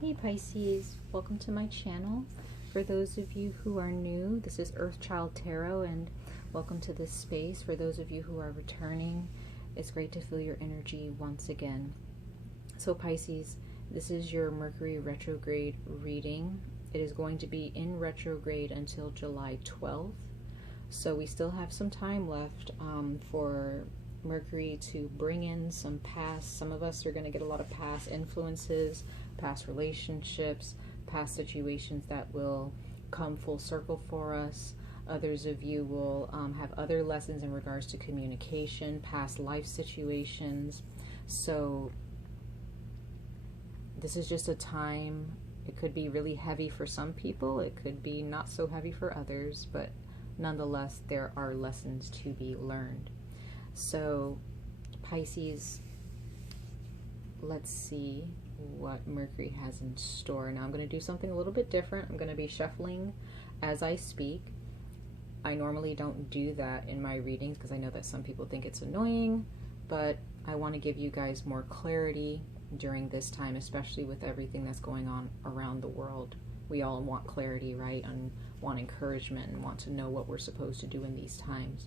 Hey Pisces, welcome to my channel. For those of you who are new, this is Earthchild Tarot, and welcome to this space. For those of you who are returning, it's great to feel your energy once again. So Pisces, this is your Mercury retrograde reading. It is going to be in retrograde until July 12th. So we still have some time left for Mercury to bring in some of us are going to get a lot of past influences, past relationships, past situations that will come full circle for us. Others of you will have other lessons in regards to communication, past life situations. So this is just a time, it could be really heavy for some people, it could be not so heavy for others, but nonetheless there are lessons to be learned. So Pisces, let's see what Mercury has in store. Now I'm going to do something a little bit different. I'm going to be shuffling as I speak. I normally don't do that in my readings because I know that some people think it's annoying, but I want to give you guys more clarity during this time, especially with everything that's going on around the world. We all want clarity, right? And want encouragement and want to know what we're supposed to do in these times.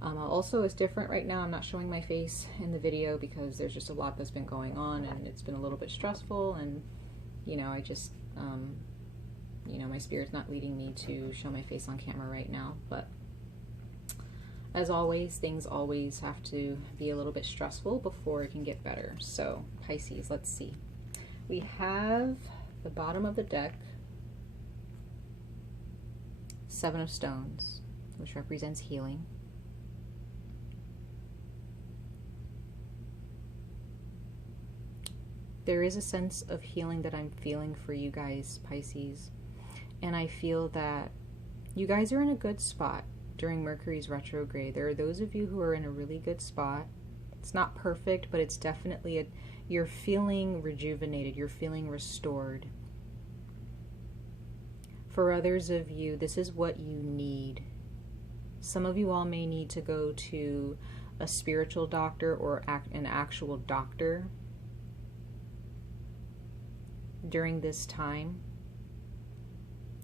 Also, it's different right now. I'm not showing my face in the video because there's just a lot that's been going on and it's been a little bit stressful, and you know, I just you know, my spirit's not leading me to show my face on camera right now. But as always, things always have to be a little bit stressful before it can get better. So Pisces, let's see. We have the bottom of the deck, Seven of Stones, which represents healing. There is a sense of healing that I'm feeling for you guys, Pisces. And I feel that you guys are in a good spot during Mercury's retrograde. There are those of you who are in a really good spot. It's not perfect, but it's definitely you're feeling rejuvenated. You're feeling restored. For others of you, this is what you need. Some of you all may need to go to a spiritual doctor or an actual doctor during this time.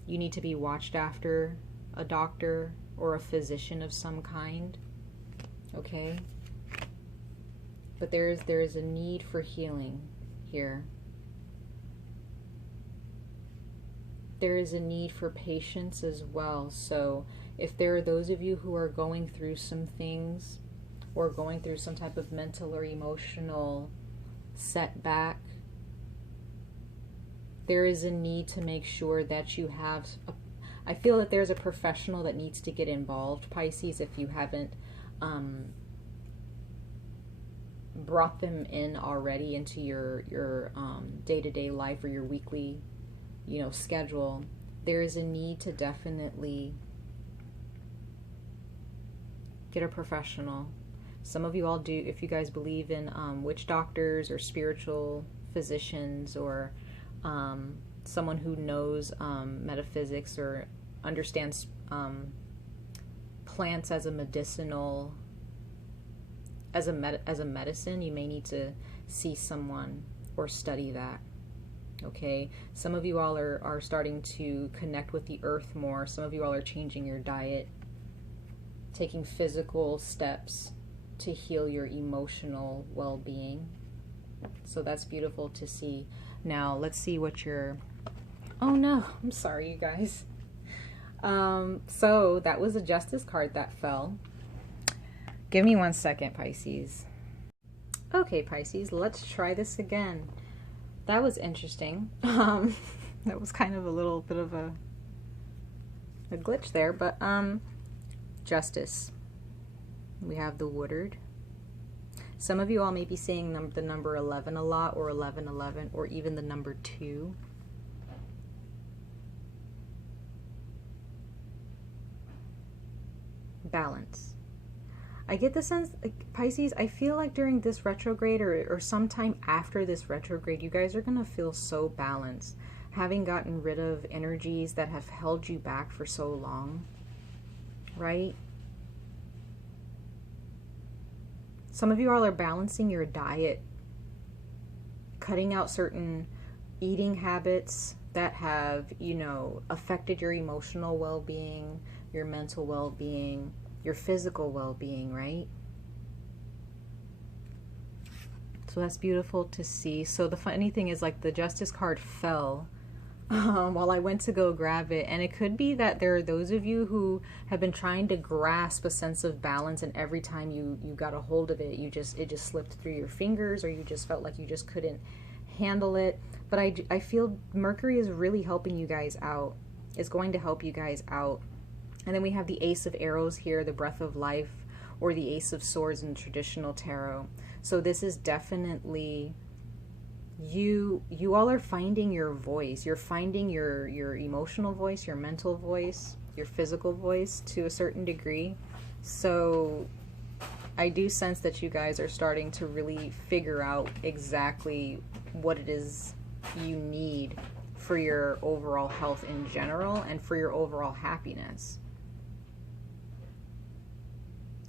You need to be watched after a doctor or a physician of some kind, okay? But there is a need for healing here. There is a need for patience as well. So if there are those of you who are going through some things or going through some type of mental or emotional setback, there is a need to make sure that you have I feel that there's a professional that needs to get involved, Pisces, if you haven't brought them in already into your day-to-day life or your weekly, you know, schedule. There is a need to definitely get a professional. Some of you all do, if you guys believe in witch doctors or spiritual physicians or someone who knows metaphysics or understands plants as a medicinal, as a medicine, you may need to see someone or study that. Okay, some of you all are starting to connect with the earth more. Some of you all are changing your diet, taking physical steps to heal your emotional well-being. So that's beautiful to see. Now let's see what your, oh no, I'm sorry you guys. So that was a Justice card that fell. Give me 1 second, Pisces. Okay, Pisces, let's try this again. That was interesting. That was kind of a little bit of a glitch there, but Justice. We have the Woodard. Some of you all may be seeing the number 11 a lot, or 1111, or even the number 2. Balance. I get the sense, like, Pisces, I feel like during this retrograde or sometime after this retrograde, you guys are going to feel so balanced, having gotten rid of energies that have held you back for so long, right? Some of you all are balancing your diet, cutting out certain eating habits that have, you know, affected your emotional well-being, your mental well-being, your physical well-being, right? So that's beautiful to see. So the funny thing is, like, the Justice card fell while I went to go grab it, and it could be that there are those of you who have been trying to grasp a sense of balance, and every time you got a hold of it, it just slipped through your fingers, or you just felt like you just couldn't handle it. But I feel Mercury is really helping you guys out. It's going to help you guys out. And then we have the Ace of Arrows here, the Breath of Life, or the Ace of Swords in traditional tarot. So this is definitely you all are finding your voice. You're finding your emotional voice, your mental voice, your physical voice to a certain degree. So I do sense that you guys are starting to really figure out exactly what it is you need for your overall health in general and for your overall happiness.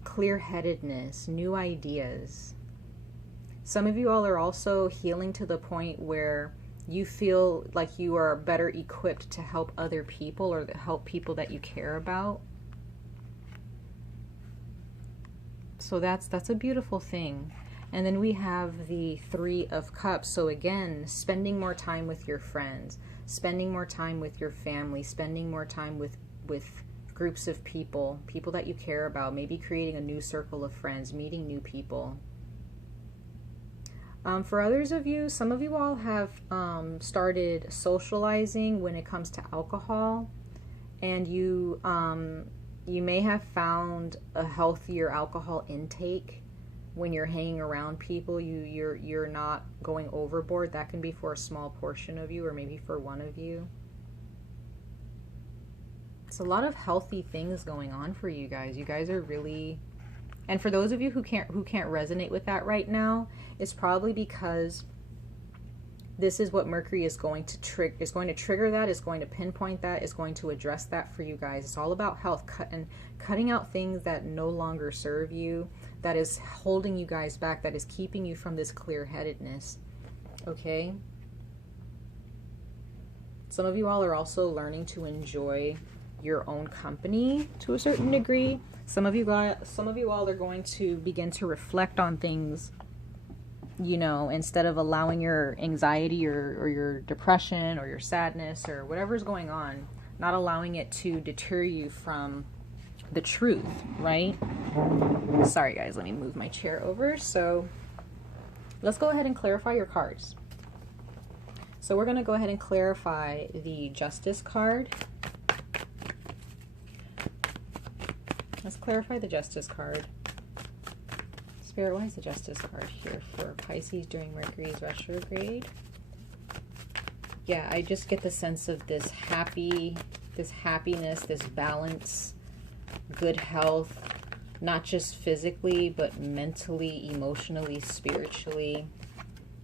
Clear-headedness, new ideas. Some of you all are also healing to the point where you feel like you are better equipped to help other people or to help people that you care about. So that's a beautiful thing. And then we have the Three of Cups. So again, spending more time with your friends, spending more time with your family, spending more time with groups of people that you care about, maybe creating a new circle of friends, meeting new people. For others of you, some of you all have started socializing when it comes to alcohol, and you may have found a healthier alcohol intake when you're hanging around people. You're not going overboard. That can be for a small portion of you, or maybe for one of you. It's a lot of healthy things going on for you guys. You guys are really, and for those of you who can't resonate with that right now, it's probably because this is what Mercury is going to trigger. Is going to trigger that. Is going to pinpoint that. Is going to address that for you guys. It's all about health, cutting out things that no longer serve you, that is holding you guys back, that is keeping you from this clear-headedness. Okay. Some of you all are also learning to enjoy your own company to a certain degree. Some of you all are going to begin to reflect on things, you know, instead of allowing your anxiety or your depression or your sadness or whatever's going on, not allowing it to deter you from the truth, right? Sorry guys, let me move my chair over. So let's go ahead and clarify your cards. So we're going to go ahead and clarify the Justice card. Let's clarify the Justice card. Spirit, why is the Justice card here for Pisces during Mercury's retrograde? Yeah, I just get the sense of this happiness, this balance, good health, not just physically, but mentally, emotionally, spiritually.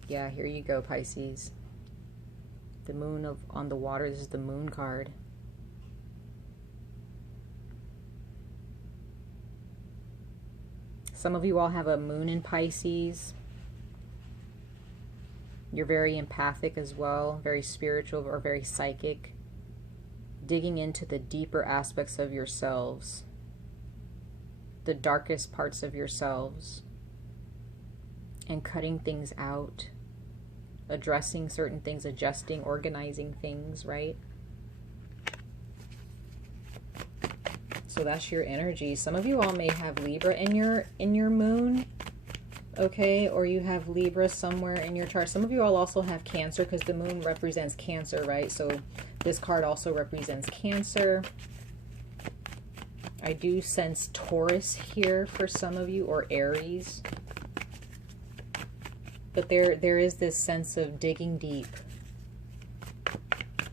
Yeah, here you go, Pisces. The moon on the water, this is the Moon card. Some of you all have a moon in Pisces. You're very empathic as well, very spiritual or very psychic, digging into the deeper aspects of yourselves, the darkest parts of yourselves, and cutting things out, addressing certain things, adjusting, organizing things, right? So that's your energy. Some of you all may have Libra in your moon, okay? Or you have Libra somewhere in your chart. Some of you all also have Cancer, because the moon represents Cancer, right? So this card also represents Cancer. I do sense Taurus here for some of you, or Aries. But there is this sense of digging deep,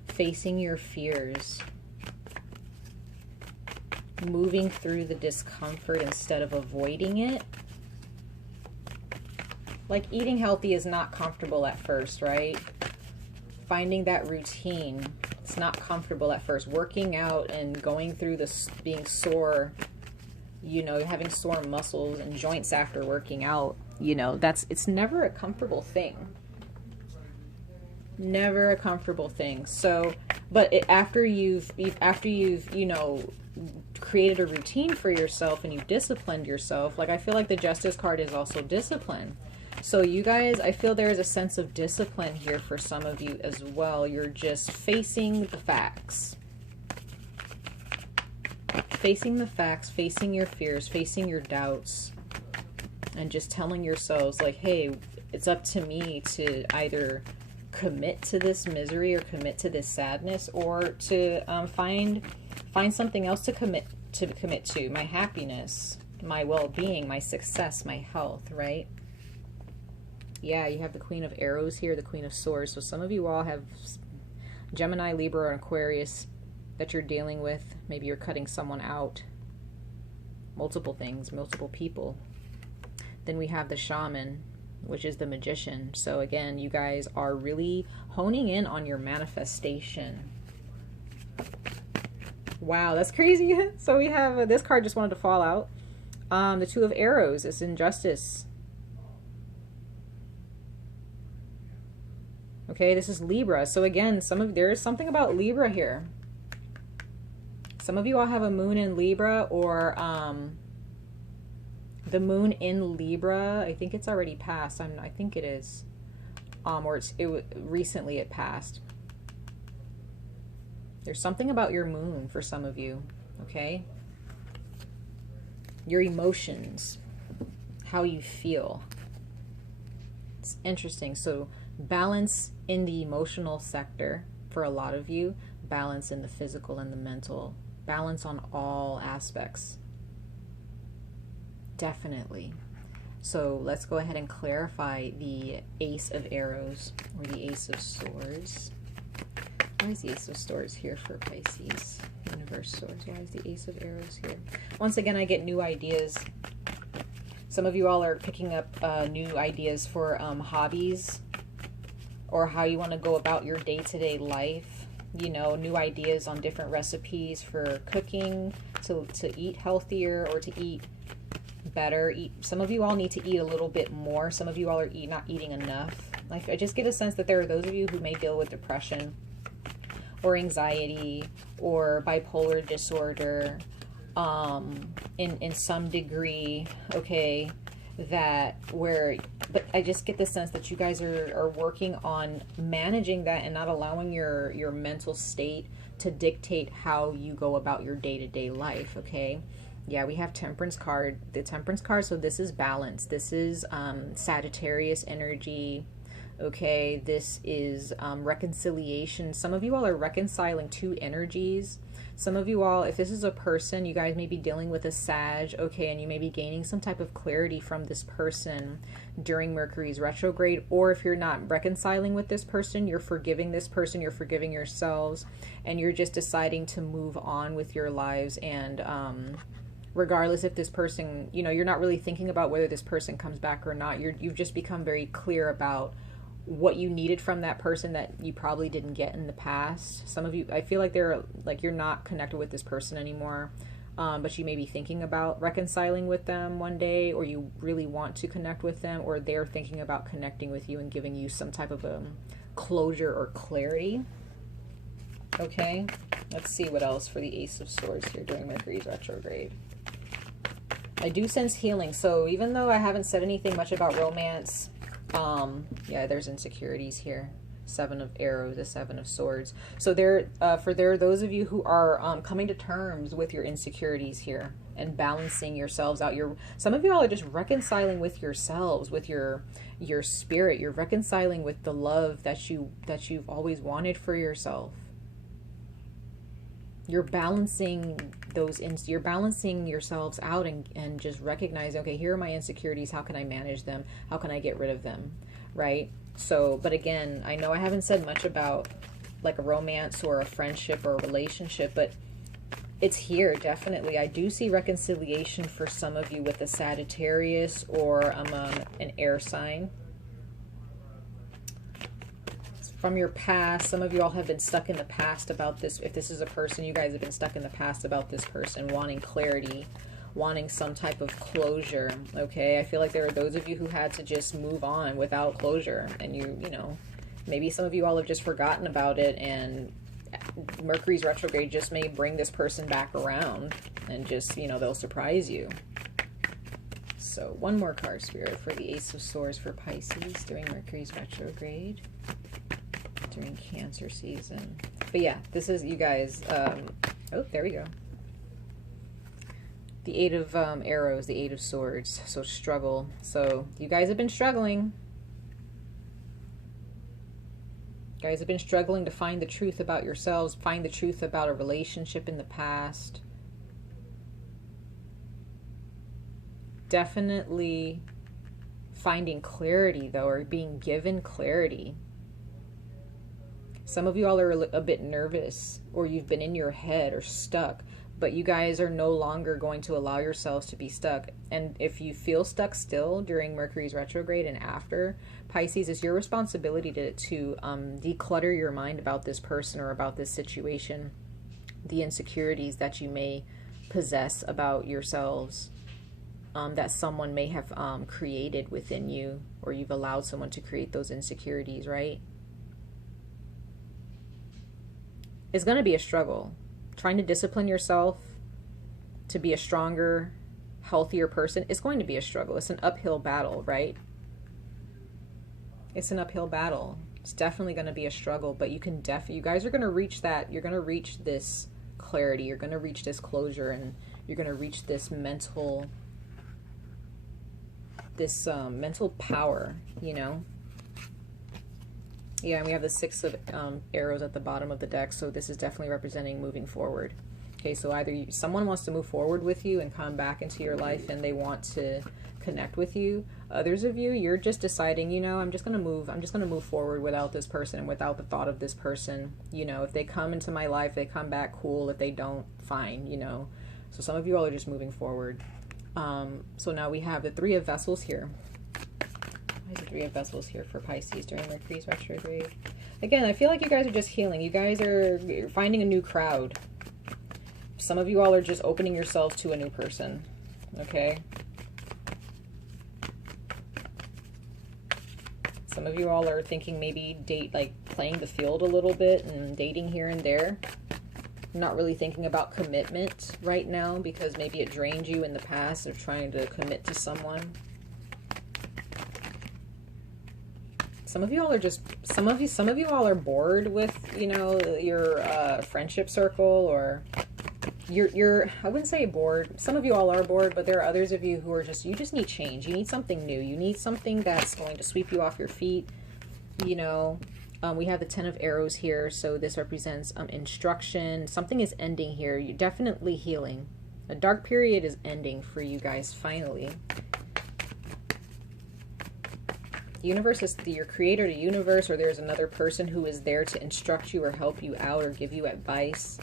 facing your fears, moving through the discomfort instead of avoiding it. Like, eating healthy is not comfortable at first, right? Finding that routine, it's not comfortable at first. Working out and going through this, being sore, you know, having sore muscles and joints after working out, you know, it's never a comfortable thing. Never a comfortable thing. So, but after you've you know, created a routine for yourself and you've disciplined yourself, like I feel like the Justice card is also discipline. So you guys, I feel there is a sense of discipline here for some of you as well. You're just facing the facts. Facing the facts, facing your fears, facing your doubts, and just telling yourselves like, hey, it's up to me to either commit to this misery or commit to this sadness, or to find something else to commit to, my happiness, my well-being, my success, my health, right? Yeah, you have the Queen of Arrows here, the Queen of Swords. So some of you all have Gemini, Libra, or Aquarius that you're dealing with. Maybe you're cutting someone out. Multiple things, multiple people. Then we have the Shaman, which is the Magician. So again, you guys are really honing in on your manifestation. Wow, that's crazy. So we have, this card just wanted to fall out. The Two of Arrows is Injustice. Okay, this is Libra. So again, there is something about Libra here. Some of you all have a moon in Libra, or the moon in Libra. I think it's already passed. I think it is. Or recently it passed. There's something about your moon for some of you, okay? Your emotions, how you feel. It's interesting. So balance in the emotional sector for a lot of you, balance in the physical and the mental, balance on all aspects. Definitely. So let's go ahead and clarify the Ace of Arrows, or the Ace of Swords. Why is the Ace of Swords here for Pisces? Universe Swords. Why is the Ace of Arrows here? Once again, I get new ideas. Some of you all are picking up new ideas for hobbies, or how you want to go about your day-to-day life. You know, new ideas on different recipes for cooking, to eat healthier or to eat better. Some of you all need to eat a little bit more. Some of you all are not eating enough. Like, I just get a sense that there are those of you who may deal with depression or anxiety or bipolar disorder in some degree, okay, but I just get the sense that you guys are working on managing that and not allowing your mental state to dictate how you go about your day-to-day life, okay? Yeah, we have Temperance card, the Temperance card. So this is balance. This is Sagittarius energy. Okay, this is reconciliation. Some of you all are reconciling two energies. Some of you all, if this is a person, you guys may be dealing with a Sag, okay, and you may be gaining some type of clarity from this person during Mercury's retrograde. Or if you're not reconciling with this person, you're forgiving this person, you're forgiving yourselves, and you're just deciding to move on with your lives. And regardless if this person, you know, you're not really thinking about whether this person comes back or not. You've just become very clear about what you needed from that person that you probably didn't get in the past. Some of you, I feel like you're not connected with this person anymore, but you may be thinking about reconciling with them one day, or you really want to connect with them, or they're thinking about connecting with you and giving you some type of closure or clarity. Okay, let's see what else for the Ace of Swords here during Mercury's retrograde. I do sense healing. So even though I haven't said anything much about romance, yeah, there's insecurities here. Seven of Arrows, the Seven of Swords. So those of you who are coming to terms with your insecurities here and balancing yourselves out. Some of you all are just reconciling with yourselves, with your spirit. You're reconciling with the love that you've always wanted for yourself. You're balancing you're balancing yourselves out and just recognizing, okay, here are my insecurities. How can I manage them? How can I get rid of them? Right? So, but again, I know I haven't said much about like a romance or a friendship or a relationship, but it's here, definitely. I do see reconciliation for some of you with a Sagittarius or an air sign. From your past, some of you all have been stuck in the past about this. If this is a person, you guys have been stuck in the past about this person, wanting clarity, wanting some type of closure, okay? I feel like there are those of you who had to just move on without closure, and you know, Maybe some of you all have just forgotten about it, and Mercury's retrograde just may bring this person back around and just, you know, they'll surprise you. So one more card, Spirit, for the Ace of Swords for Pisces during Mercury's retrograde, during Cancer season. But yeah, this is, you guys, oh, there we go. The Eight of Arrows, the Eight of Swords, so struggle. So you guys have been struggling. You guys have been struggling to find the truth about yourselves, find the truth about a relationship in the past. Definitely finding clarity, though, or being given clarity. Some of you all are a bit nervous, or you've been in your head or stuck, but you guys are no longer going to allow yourselves to be stuck. And if you feel stuck still during Mercury's retrograde and after, Pisces, it's your responsibility to declutter your mind about this person or about this situation, the insecurities that you may possess about yourselves, that someone may have created within you, or you've allowed someone to create those insecurities, right? It's going to be a struggle. Trying to discipline yourself to be a stronger, healthier person is going to be a struggle. It's an uphill battle, right? It's an uphill battle. It's definitely going to be a struggle, but you can you guys are going to reach that. You're going to reach this clarity. You're going to reach this closure, and you're going to reach this mental power, you know? Yeah, and we have the Six of Arrows at the bottom of the deck, so this is definitely representing moving forward. Okay, so either someone wants to move forward with you and come back into your life, and they want to connect with you. Others of you, you're just deciding, you know, I'm just going to move forward without this person and without the thought of this person. You know, if they come into my life, they come back, cool. If they don't, fine, you know. So some of you all are just moving forward. So now we have the Three of Vessels here. Why is the Three of Vessels here for Pisces during Mercury's retrograde? Again, I feel like you guys are just healing. You guys are finding a new crowd. Some of you all are just opening yourselves to a new person. Okay? Some of you all are thinking maybe playing the field a little bit and dating here and there. Not really thinking about commitment right now because maybe it drained you in the past of trying to commit to someone. Some of you all are just, some of you all are bored with, you know, your friendship circle, or I wouldn't say bored. Some of you all are bored, but there are others of you who are just, you just need change. You need something new. You need something that's going to sweep you off your feet, you know. We have the Ten of Arrows here, so this represents instruction. Something is ending here. You're definitely healing. A dark period is ending for you guys, finally. The universe is your creator, the universe, or there's another person who is there to instruct you or help you out or give you advice.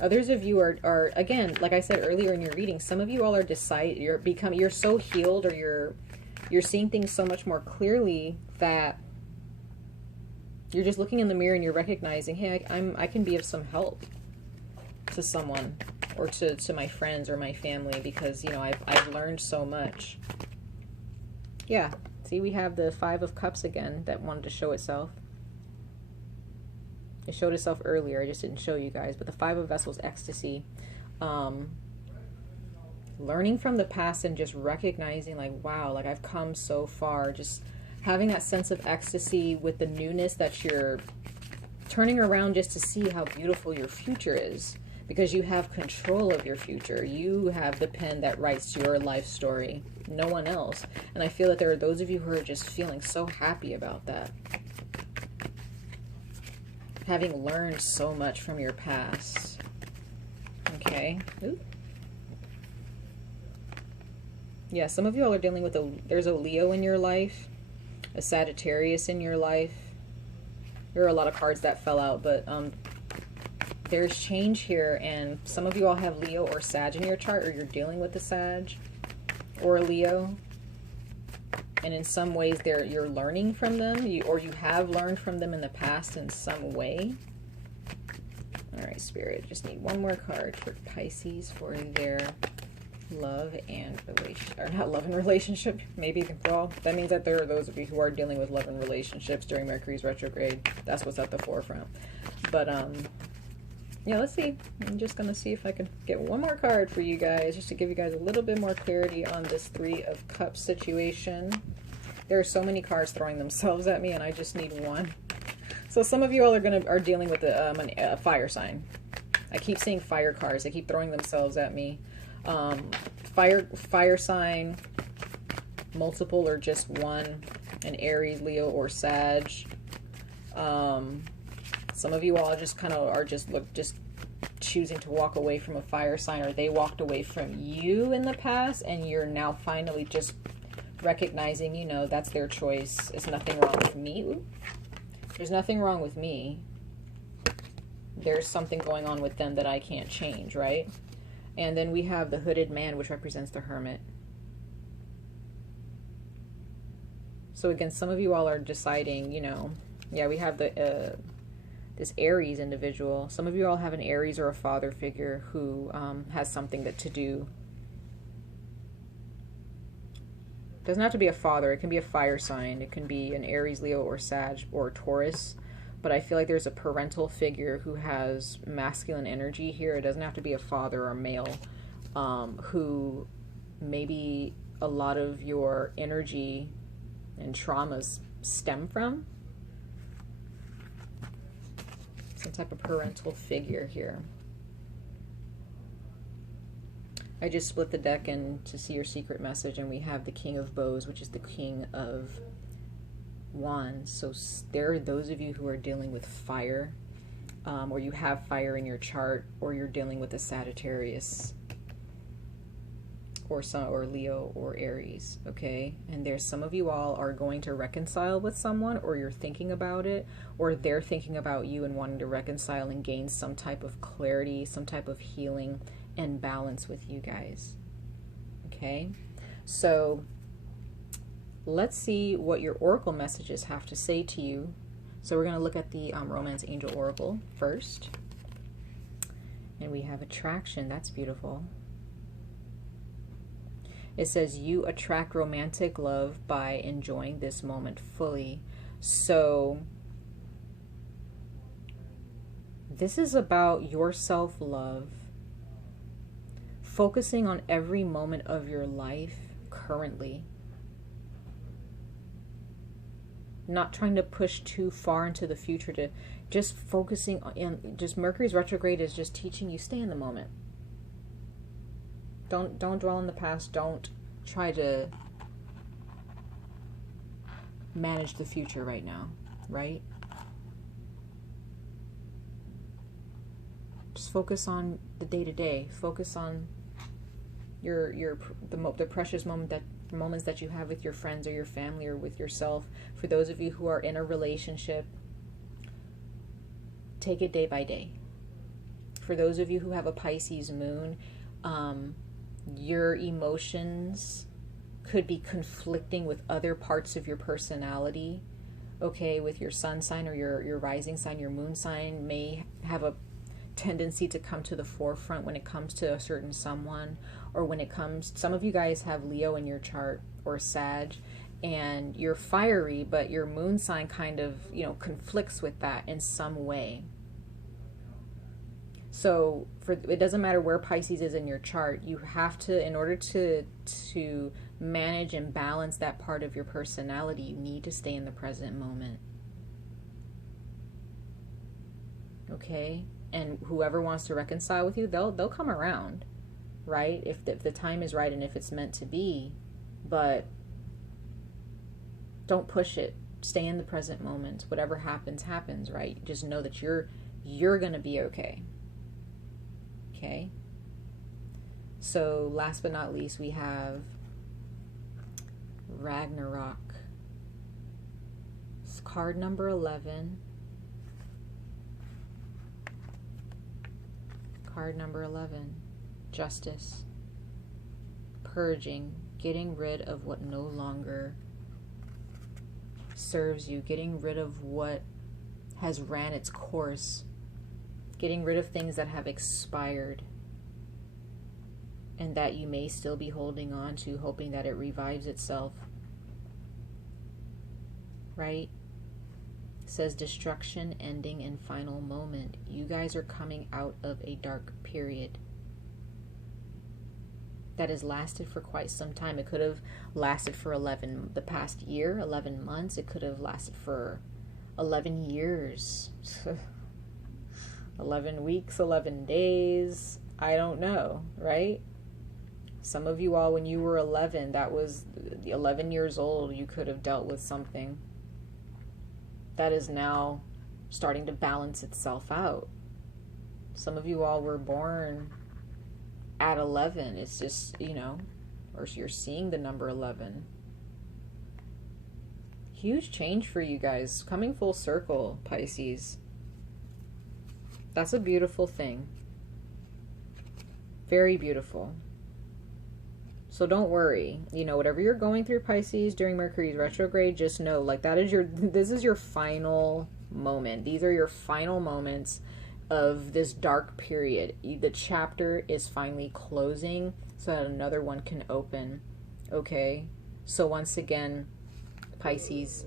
Others of you are again, like I said earlier in your reading, some of you all are you're so healed, or you're seeing things so much more clearly that you're just looking in the mirror and you're recognizing, hey, I can be of some help to someone, or to my friends or my family, because, you know, I've learned so much. Yeah, see, we have the Five of Cups again that wanted to show itself. It showed itself earlier, I just didn't show you guys, but the Five of Vessels, ecstasy. Learning from the past and just recognizing, like, wow, like I've come so far. Just having that sense of ecstasy with the newness that you're turning around just to see how beautiful your future is, because you have control of your future. You have the pen that writes your life story, no one else. And I feel that there are those of you who are just feeling so happy about that, having learned so much from your past. Okay. Ooh. Yeah, some of you all are dealing with there's a Leo in your life, a Sagittarius in your life. There are a lot of cards that fell out, but there's change here, and some of you all have Leo or Sag in your chart, or you're dealing with a Sag or a Leo. And in some ways you're learning from them, or you have learned from them in the past in some way. All right, Spirit, just need one more card for Pisces for their love and relation, or not love and relationship, maybe. Well, that means that there are those of you who are dealing with love and relationships during Mercury's retrograde. That's what's at the forefront. But yeah, let's see. I'm just gonna see if I can get one more card for you guys, just to give you guys a little bit more clarity on this Three of Cups situation. There are so many cards throwing themselves at me, and I just need one. So some of you all are dealing with a fire sign. I keep seeing fire cards. They keep throwing themselves at me. Fire sign, multiple or just one, an Aries, Leo, or Sag. Some of you all just kind of are just choosing to walk away from a fire sign, or they walked away from you in the past, and you're now finally just recognizing, you know, that's their choice. It's nothing wrong with me. Ooh. There's nothing wrong with me. There's something going on with them that I can't change, right? And then we have the hooded man, which represents the Hermit. So again, some of you all are deciding, you know, yeah, we have the this Aries individual. Some of you all have an Aries or a father figure who has something to do. Doesn't have to be a father. It can be a fire sign. It can be an Aries, Leo, or Sag, or Taurus. But I feel like there's a parental figure who has masculine energy here. It doesn't have to be a father or male, who maybe a lot of your energy and traumas stem from. Some type of parental figure here. I just split the deck in to see your secret message, and we have the King of Bows, which is the King of Wands. So there are those of you who are dealing with fire, or you have fire in your chart, or you're dealing with a Sagittarius, or Leo, or Aries, okay? And there's some of you all are going to reconcile with someone, or you're thinking about it, or they're thinking about you and wanting to reconcile and gain some type of clarity, some type of healing and balance with you guys, okay? So let's see what your oracle messages have to say to you. So we're going to look at the Romance Angel Oracle first. And we have attraction. That's beautiful. It says, you attract romantic love by enjoying this moment fully. So this is about your self-love, focusing on every moment of your life currently. Not trying to push too far into the future, to just focusing on, just Mercury's retrograde is just teaching you, stay in the moment. Don't dwell in the past. Don't try to manage the future right now, right? Just focus on the day-to-day. Focus on the precious moments that you have with your friends or your family or with yourself. For those of you who are in a relationship, take it day by day. For those of you who have a Pisces moon, your emotions could be conflicting with other parts of your personality, okay? With your sun sign or your rising sign, your moon sign may have a tendency to come to the forefront when it comes to a certain someone, or when it comes, some of you guys have Leo in your chart or Sag, and you're fiery, but your moon sign kind of, you know, conflicts with that in some way. So it doesn't matter where Pisces is in your chart, you have to, in order to manage and balance that part of your personality, you need to stay in the present moment. Okay? And whoever wants to reconcile with you, they'll come around, right? If the time is right and if it's meant to be. But don't push it. Stay in the present moment. Whatever happens, happens, right? Just know that you're going to be okay. Okay? So last but not least, we have Ragnarok. It's card number 11. Card number 11. Justice. Purging. Getting rid of what no longer serves you. Getting rid of what has ran its course. Getting rid of things that have expired. and that you may still be holding on to, hoping that it revives itself. Right? It says destruction, ending, and final moment. You guys are coming out of a dark period that has lasted for quite some time. It could have lasted for the past year, 11 months. It could have lasted for 11 years, 11 weeks, 11 days. I don't know, right? Some of you all, when you were 11, that was 11 years old, you could have dealt with something that is now starting to balance itself out. Some of you all were born at 11. It's just, you know, or you're seeing the number 11. Huge change for you guys. Coming full circle, Pisces. That's a beautiful thing. Very beautiful. So don't worry. You know, whatever you're going through, Pisces, during Mercury's retrograde, just know, like, this is your final moment. These are your final moments of this dark period. The chapter is finally closing so that another one can open. Okay? So once again, Pisces,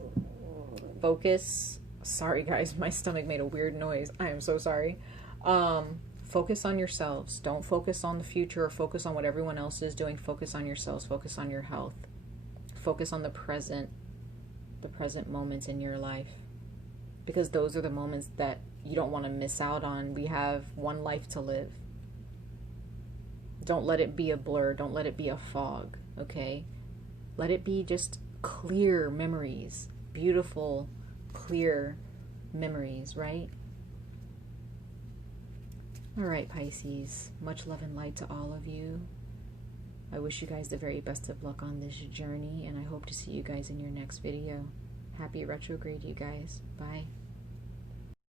focus. Sorry guys, my stomach made a weird noise. I am so sorry. Focus on yourselves. Don't focus on the future or focus on what everyone else is doing. Focus on yourselves. Focus on your health. Focus on the present moments in your life, because those are the moments that you don't want to miss out on. We have one life to live. Don't let it be a blur. Don't let it be a fog, okay? Let it be just clear memories. Beautiful, clear memories, right? All right, Pisces. Much love and light to all of you. I wish you guys the very best of luck on this journey, and I hope to see you guys in your next video. Happy retrograde, you guys. Bye.